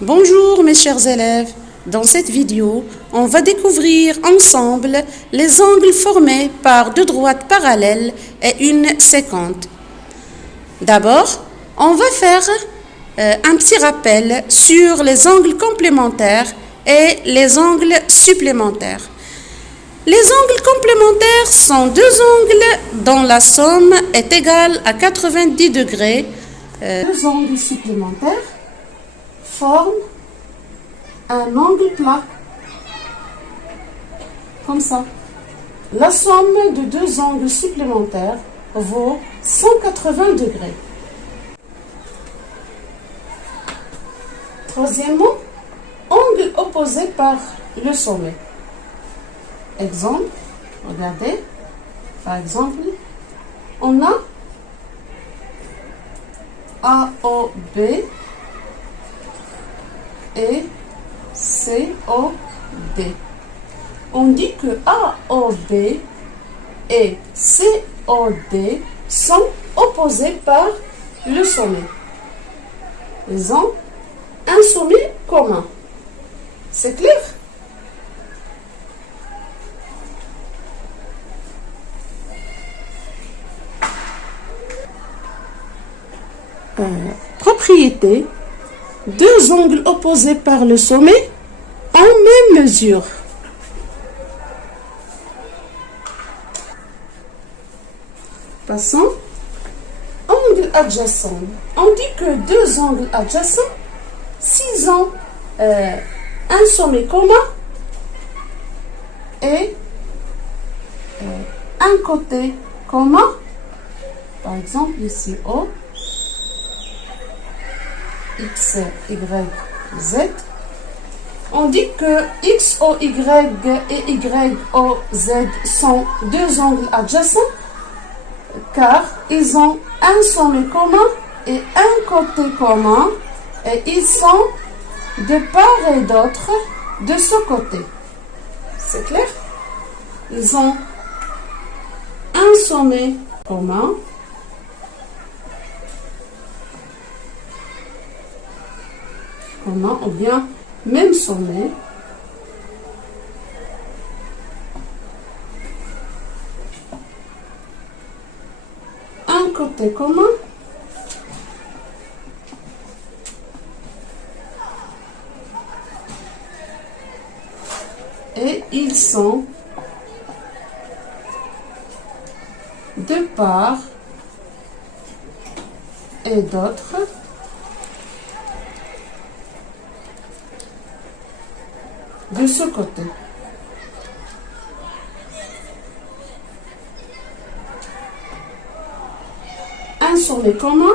Bonjour mes chers élèves, dans cette vidéo, on va découvrir ensemble les angles formés par deux droites parallèles et une sécante. D'abord, on va faire un petit rappel sur les angles complémentaires et les angles supplémentaires. Les angles complémentaires sont deux angles dont la somme est égale à 90 degrés. Deux angles supplémentaires forment un angle plat, comme ça. La somme de deux angles supplémentaires vaut 180 degrés. Troisièmement, angle opposé par le sommet. Exemple, regardez, par exemple, on a AOB et COD. On dit que AOB et COD sont opposés par le sommet. Ils ont un sommet commun. C'est clair? Propriété. Deux angles opposés par le sommet en même mesure. Passons. Angle adjacent. On dit que deux angles adjacents, s'ils ont un sommet commun et un côté commun, par exemple ici O, X, Y, Z. On dit que X, O, Y et Y, O, Z sont deux angles adjacents car ils ont un sommet commun et un côté commun et ils sont de part et d'autre de ce côté. C'est clair? Ils ont un sommet commun ou bien même sommet un côté commun et ils sont de part et d'autre de ce côté. Un sommet commun,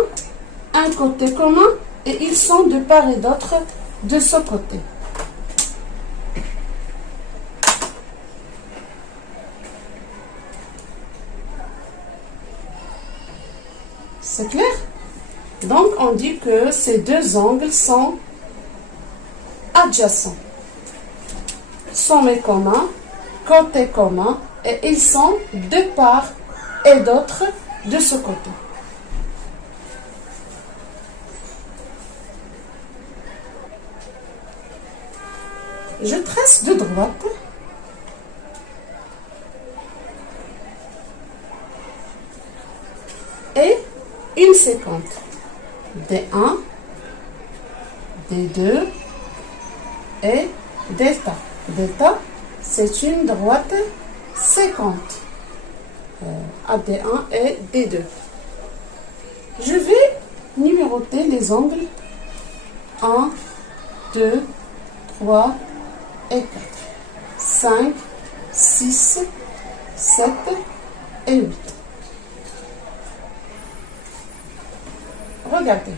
un côté commun et ils sont de part et d'autre de ce côté. C'est clair? Donc on dit que ces deux angles sont adjacents. Sommet commun, côté commun, et ils sont de part et d'autre de ce côté. Je trace deux droites et une séquente. D1, D2 et delta. Delta, c'est une droite séquente. AD1 et D2. Je vais numéroter les angles 1, 2, 3 et 4. 5, 6, 7 et 8. Regardez.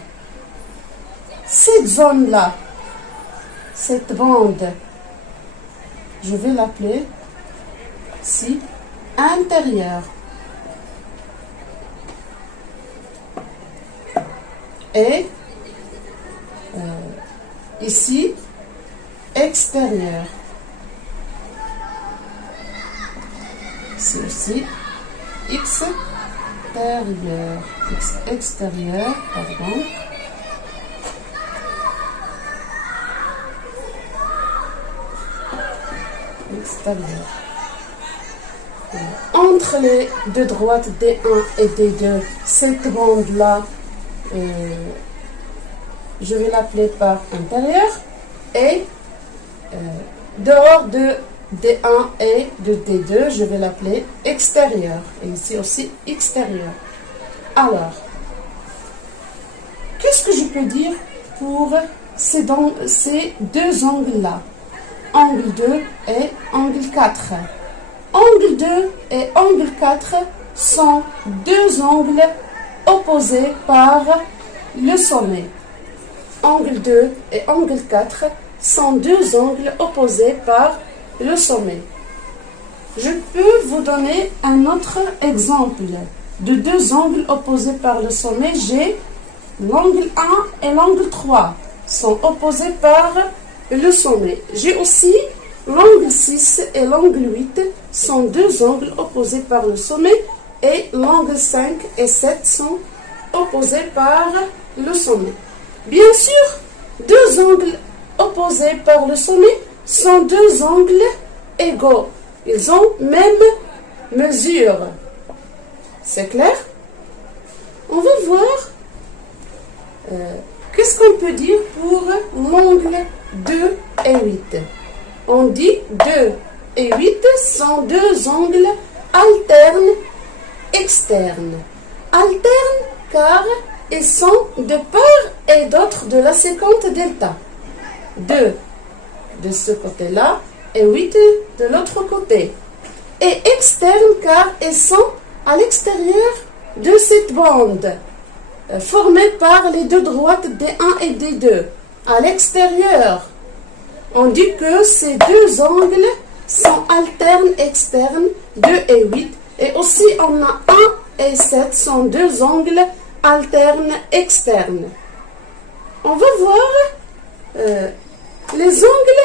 Cette zone-là, cette bande, je vais l'appeler ici intérieur. Et ici extérieur. C'est aussi extérieur, pardon. extérieur. Entre les deux droites D1 et D2, cette bande-là, je vais l'appeler par intérieur, et dehors de D1 et de D2, je vais l'appeler extérieur, et ici aussi extérieur. Alors, qu'est-ce que je peux dire pour ces deux angles-là? Angle 2 et angle 4. Angle 2 et angle 4 sont deux angles opposés par le sommet. Angle 2 et angle 4 sont deux angles opposés par le sommet. Je peux vous donner un autre exemple de deux angles opposés par le sommet. J'ai l'angle 1 et l'angle 3 sont opposés par le sommet. J'ai aussi l'angle 6 et l'angle 8 sont deux angles opposés par le sommet, et l'angle 5 et 7 sont opposés par le sommet. Bien sûr, deux angles opposés par le sommet sont deux angles égaux. Ils ont même mesure. C'est clair? On va voir qu'est-ce qu'on peut dire pour l'angle 2 et 8. On dit 2 et 8 sont deux angles alternes externes. Alternes car ils sont de part et d'autre de la séquente delta. 2 de ce côté-là et 8 de l'autre côté. Et externes car ils sont à l'extérieur de cette bande formée par les deux droites D1 et D2. À l'extérieur, on dit que ces deux angles sont alternes externes, 2 et 8. Et aussi, on a 1 et 7 sont deux angles alternes externes. On va voir les angles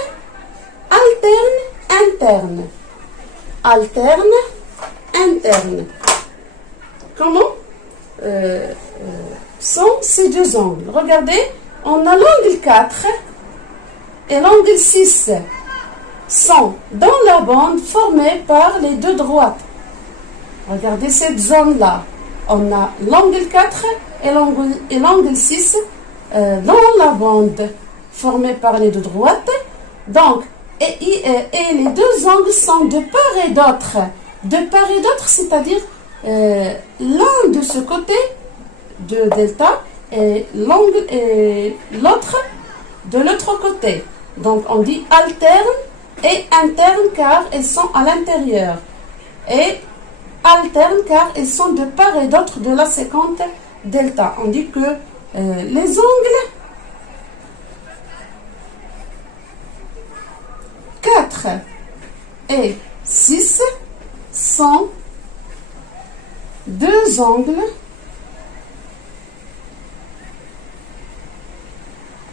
alternes internes. Alternes internes. Comment sont ces deux angles? Regardez, on a l'angle 4 et l'angle 6 sont dans la bande formée par les deux droites. Regardez cette zone-là. On a l'angle 4 et l'angle 6 dans la bande formée par les deux droites. Donc, et les deux angles sont de part et d'autre. De part et d'autre, c'est-à-dire l'un de ce côté de delta et l'autre de l'autre côté. Donc, on dit alterne et interne car elles sont à l'intérieur. Et alterne car elles sont de part et d'autre de la séquente delta. On dit que les angles 4 et 6 sont deux angles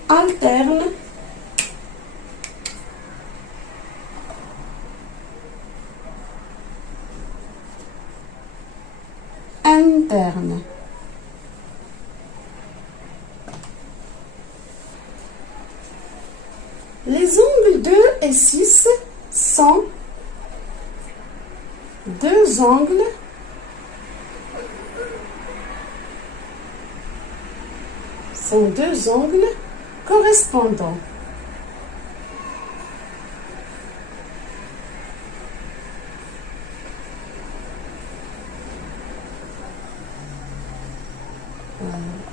alternes internes. Les angles 2 et 6 sont deux angles correspondants.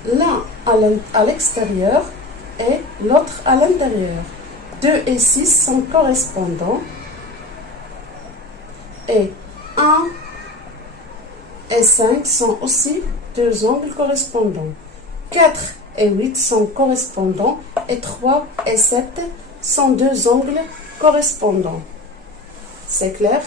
L'un à l'extérieur et l'autre à l'intérieur. 2 et 6 sont correspondants et 1 et 5 sont aussi deux angles correspondants. 4 et 8 sont correspondants et 3 et 7 sont deux angles correspondants. C'est clair?